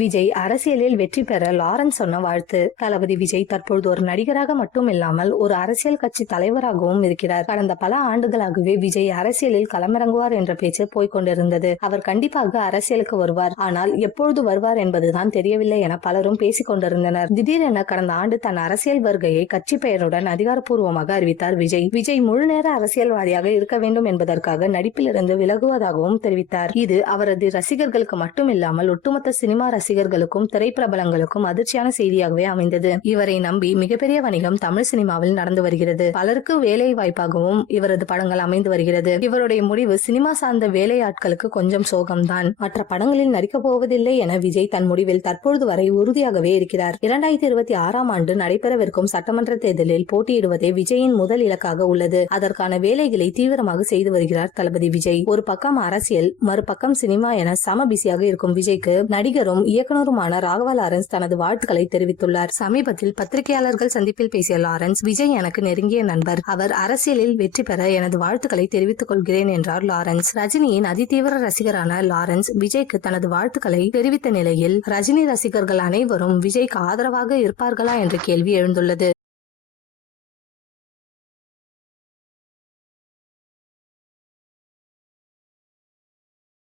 விஜய் அரசியலில் வெற்றி பெற லாரன்ஸ் சொன்ன வாழ்த்து. தளபதி விஜய் தற்பொழுது ஒரு நடிகராக மட்டும் இல்லாமல் ஒரு அரசியல் கட்சி தலைவராகவும் இருக்கிறார். கடந்த பல ஆண்டுகளாகவே விஜய் அரசியலில் களமிறங்குவார் என்ற பேச்சு போய்கொண்டிருந்தது. அவர் கண்டிப்பாக அரசியலுக்கு வருவார், ஆனால் எப்பொழுது வருவார் என்பதுதான் தெரியவில்லை என பலரும் பேசிக் கொண்டிருந்தனர். திடீரென கடந்த ஆண்டு தன் அரசியல் வருகையை கட்சி பெயருடன் அதிகாரப்பூர்வமாக அறிவித்தார் விஜய். விஜய் முழுநேர அரசியல்வாதியாக இருக்க வேண்டும் என்பதற்காக நடிப்பிலிருந்து விலகுவதாகவும் தெரிவித்தார். இது அவரது ரசிகர்களுக்கு மட்டும் இல்லாமல் ஒட்டுமொத்த சினிமா ரசிகர்களுக்கும் திரைப்பிரபலங்களுக்கும் அதிர்ச்சியான செய்தியாகவே அமைந்தது. இவரை நம்பி மிகப்பெரிய வணிகம் தமிழ் சினிமாவில் நடந்து வருகிறது. பலருக்கு வேலை வாய்ப்பாகவும் இவரது படங்கள் அமைந்து வருகிறது. இவருடைய முடிவு சினிமா சார்ந்த வேலையாட்களுக்கு கொஞ்சம் சோகம்தான். மற்ற படங்களில் நடிக்கப் போவதில்லை என விஜய் தன் முடிவில் தற்பொழுது வரை உறுதியாகவே இருக்கிறார். 2026 ஆண்டு நடைபெறவிருக்கும் சட்டமன்ற தேர்தலில் போட்டியிடுவதே விஜயின் முதல் இலக்காக உள்ளது. அதற்கான வேலைகளை தீவிரமாக செய்து வருகிறார் தளபதி விஜய். ஒரு பக்கம் அரசியல், மறுபக்கம் சினிமா என சம பிஸியாக இருக்கும் விஜய்க்கு நடிகரும் இயக்குனருமான ராகவா லாரன்ஸ் தனது வாழ்த்துக்களை தெரிவித்துள்ளார். சமீபத்தில் பத்திரிகையாளர்கள் சந்திப்பில் பேசிய லாரன்ஸ், விஜய் எனக்கு நெருங்கிய நண்பர். அவர் அரசியலில் வெற்றி பெற எனது வாழ்த்துக்களை தெரிவித்துக் கொள்கிறேன் என்றார் லாரன்ஸ். ரஜினியின் அதிதீவிர ரசிகரான லாரன்ஸ் விஜய்க்கு தனது வாழ்த்துக்களை தெரிவித்த நிலையில் ரஜினி ரசிகர்கள் அனைவரும் விஜய்க்கு ஆதரவாக இருப்பார்களா என்ற கேள்வி எழுந்துள்ளது.